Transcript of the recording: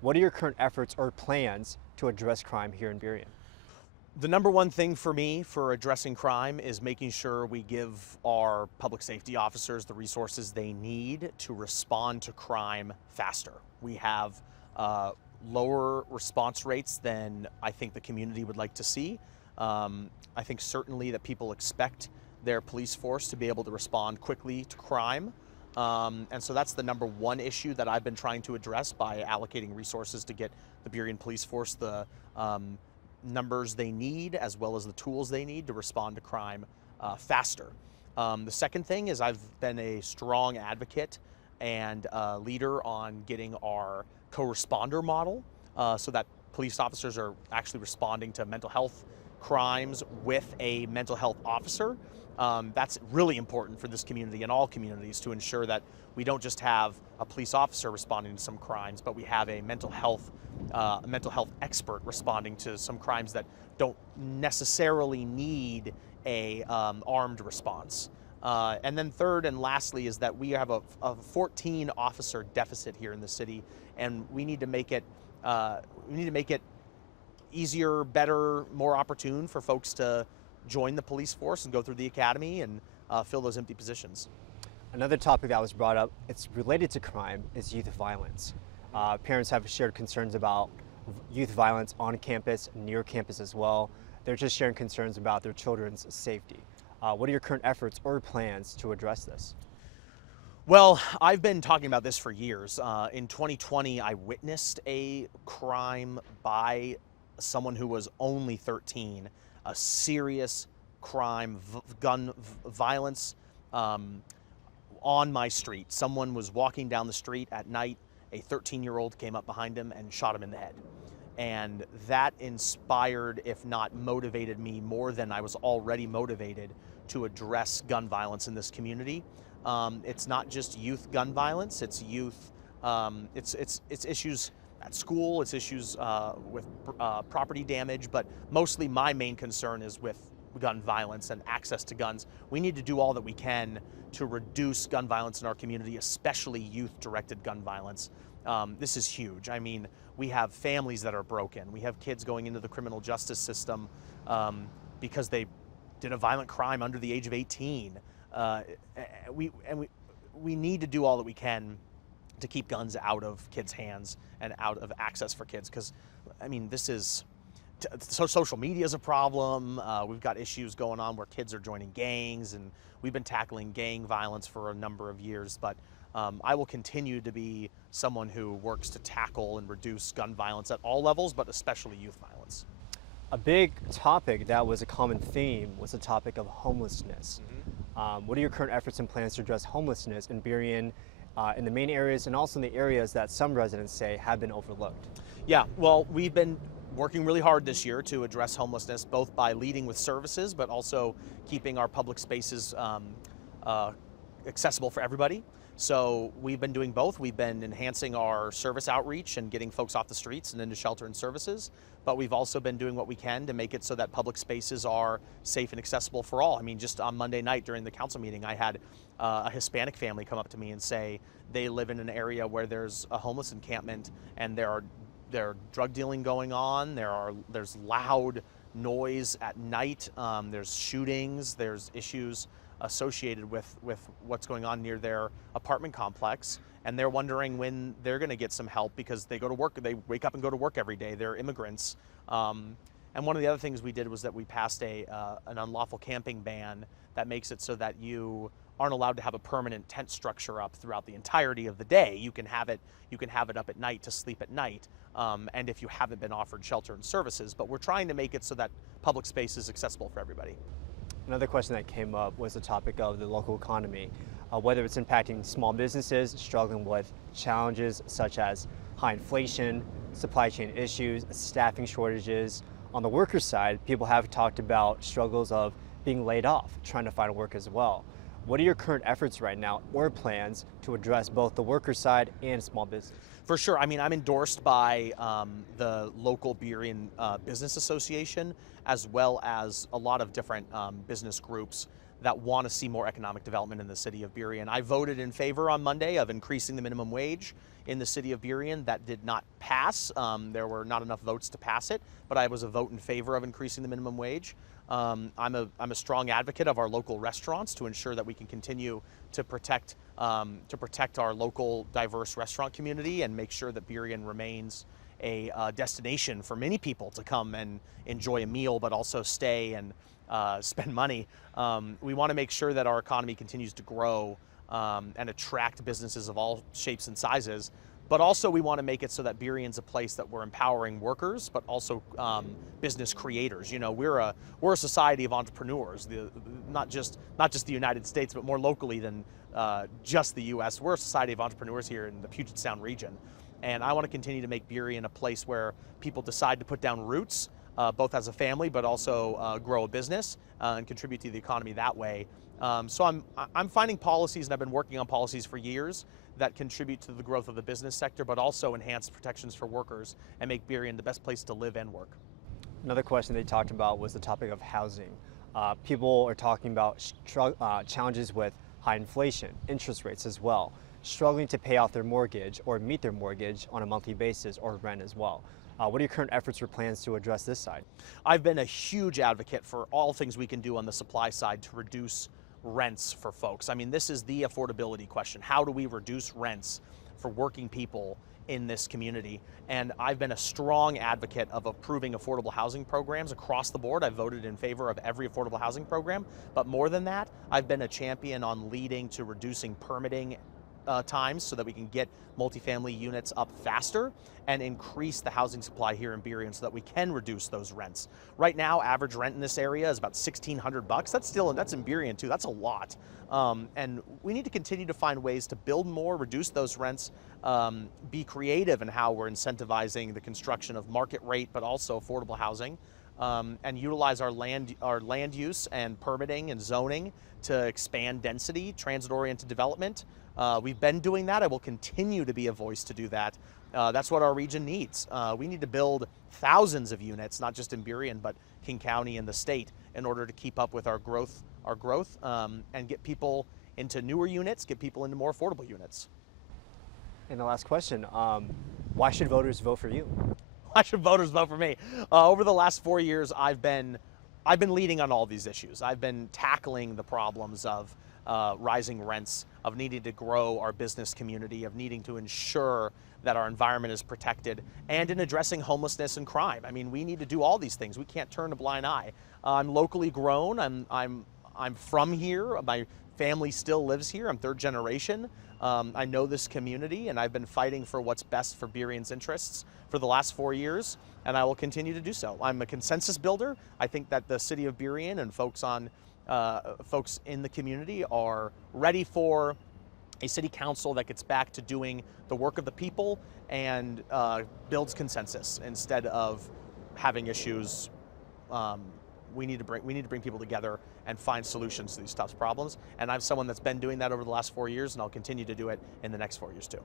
What are your current efforts or plans to address crime here in Burien? The number one thing for me for addressing crime is making sure we give our public safety officers the resources they need to respond to crime faster. We have lower response rates than I think the community would like to see. I think certainly that people expect their police force to be able to respond quickly to crime. And so that's the number one issue that I've been trying to address by allocating resources to get the Burien police force the numbers they need as well as the tools they need to respond to crime faster. The second thing is I've been a strong advocate and leader on getting our co-responder model so that police officers are actually responding to mental health crimes with a mental health officer. That's really important for this community and all communities to ensure that we don't just have a police officer responding to some crimes, but we have a mental health expert responding to some crimes that don't necessarily need a armed response. And then third and lastly is that we have a 14 officer deficit here in the city, and we need to make it easier, better, more opportune for folks to join the police force and go through the academy and fill those empty positions. Another topic that was brought up, it's related to crime, is youth violence. Parents have shared concerns about youth violence on campus, near campus as well. They're just sharing concerns about their children's safety. What are your current efforts or plans to address this? Well, I've been talking about this for years. In 2020, I witnessed a crime by someone who was only 13, a serious crime, gun violence on my street. Someone was walking down the street at night. A 13-year-old came up behind him and shot him in the head. And that inspired, if not motivated me more than I was already motivated to address gun violence in this community. It's not just youth gun violence, it's youth, it's issues at school, it's issues with property damage, but mostly my main concern is with gun violence and access to guns. We need to do all that we can to reduce gun violence in our community, especially youth-directed gun violence. This is huge. I mean, we have families that are broken. We have kids going into the criminal justice system because they did a violent crime under the age of 18. We need to do all that we can to keep guns out of kids' hands and out of access for kids, because I mean, this is so social media is a problem. We've got issues going on where kids are joining gangs, and we've been tackling gang violence for a number of years, but I will continue to be someone who works to tackle and reduce gun violence at all levels, but especially youth violence. A big topic that was a common theme was the topic of homelessness. What are your current efforts and plans to address homelessness in Burien, in the main areas and also in the areas that some residents say have been overlooked? Yeah, well, we've been working really hard this year to address homelessness, both by leading with services, but also keeping our public spaces accessible for everybody. So we've been doing both. We've been enhancing our service outreach and getting folks off the streets and into shelter and services, but we've also been doing what we can to make it so that public spaces are safe and accessible for all. I mean, just on Monday night during the council meeting, I had a Hispanic family come up to me and say they live in an area where there's a homeless encampment and there's drug dealing going on, there's loud noise at night, there's shootings, there's issues associated with what's going on near their apartment complex, and they're wondering when they're going to get some help because they go to work, they wake up and go to work every day, they're immigrants. And one of the other things we did was that we passed an unlawful camping ban that makes it so that you aren't allowed to have a permanent tent structure up throughout the entirety of the day. You can have it up at night to sleep at night, and if you haven't been offered shelter and services. But we're trying to make it so that public space is accessible for everybody. Another question that came up was the topic of the local economy, whether it's impacting small businesses struggling with challenges such as high inflation, supply chain issues, staffing shortages. On the worker side, people have talked about struggles of being laid off, trying to find work as well. What are your current efforts right now or plans to address both the worker side and small business? For sure. I mean, I'm endorsed by the local Burien Business Association, as well as a lot of different business groups that want to see more economic development in the city of Burien. I voted in favor on Monday of increasing the minimum wage in the city of Burien that did not pass. There were not enough votes to pass it, but I was a vote in favor of increasing the minimum wage. I'm a strong advocate of our local restaurants to ensure that we can continue to protect our local diverse restaurant community and make sure that Burien remains a destination for many people to come and enjoy a meal, but also stay and spend money. We want to make sure that our economy continues to grow and attract businesses of all shapes and sizes. But also we want to make it so that Burien's a place that we're empowering workers, but also business creators. You know, we're a society of entrepreneurs. Not just the United States, but more locally than just the U.S. We're a society of entrepreneurs here in the Puget Sound region, and I want to continue to make Burien a place where people decide to put down roots, both as a family, but also grow a business and contribute to the economy that way. So I'm finding policies, and I've been working on policies for years, that contribute to the growth of the business sector, but also enhance protections for workers and make Burien the best place to live and work. Another question they talked about was the topic of housing. People are talking about challenges with high inflation, interest rates as well, struggling to pay off their mortgage or meet their mortgage on a monthly basis, or rent as well. What are your current efforts or plans to address this side? I've been a huge advocate for all things we can do on the supply side to reduce rents for folks. I mean, this is the affordability question. How do we reduce rents for working people in this community? And I've been a strong advocate of approving affordable housing programs across the board. I've voted in favor of every affordable housing program, but more than that, I've been a champion on leading to reducing permitting times so that we can get multifamily units up faster and increase the housing supply here in Burien so that we can reduce those rents. Right now, average rent in this area is about $1,600. That's in Burien too. That's a lot. And we need to continue to find ways to build more, reduce those rents, be creative in how we're incentivizing the construction of market rate, but also affordable housing, and utilize our land use and permitting and zoning to expand density, transit-oriented development. We've been doing that. I will continue to be a voice to do that. That's what our region needs. We need to build thousands of units, not just in Burien, but King County and the state, in order to keep up with our growth, and get people into newer units, get people into more affordable units. And the last question, why should voters vote for you? Why should voters vote for me? Over the last 4 years, I've been leading on all these issues. I've been tackling the problems of rising rents, of needing to grow our business community, of needing to ensure that our environment is protected, and in addressing homelessness and crime. I mean, we need to do all these things. We can't turn a blind eye. I'm locally grown. I'm from here. My family still lives here. I'm third generation. I know this community, and I've been fighting for what's best for Burien's interests for the last 4 years, and I will continue to do so. I'm a consensus builder. I think that the city of Burien and folks in the community are ready for a city council that gets back to doing the work of the people and builds consensus instead of having issues. We need to bring people together and find solutions to these tough problems. And I'm someone that's been doing that over the last 4 years, and I'll continue to do it in the next 4 years too.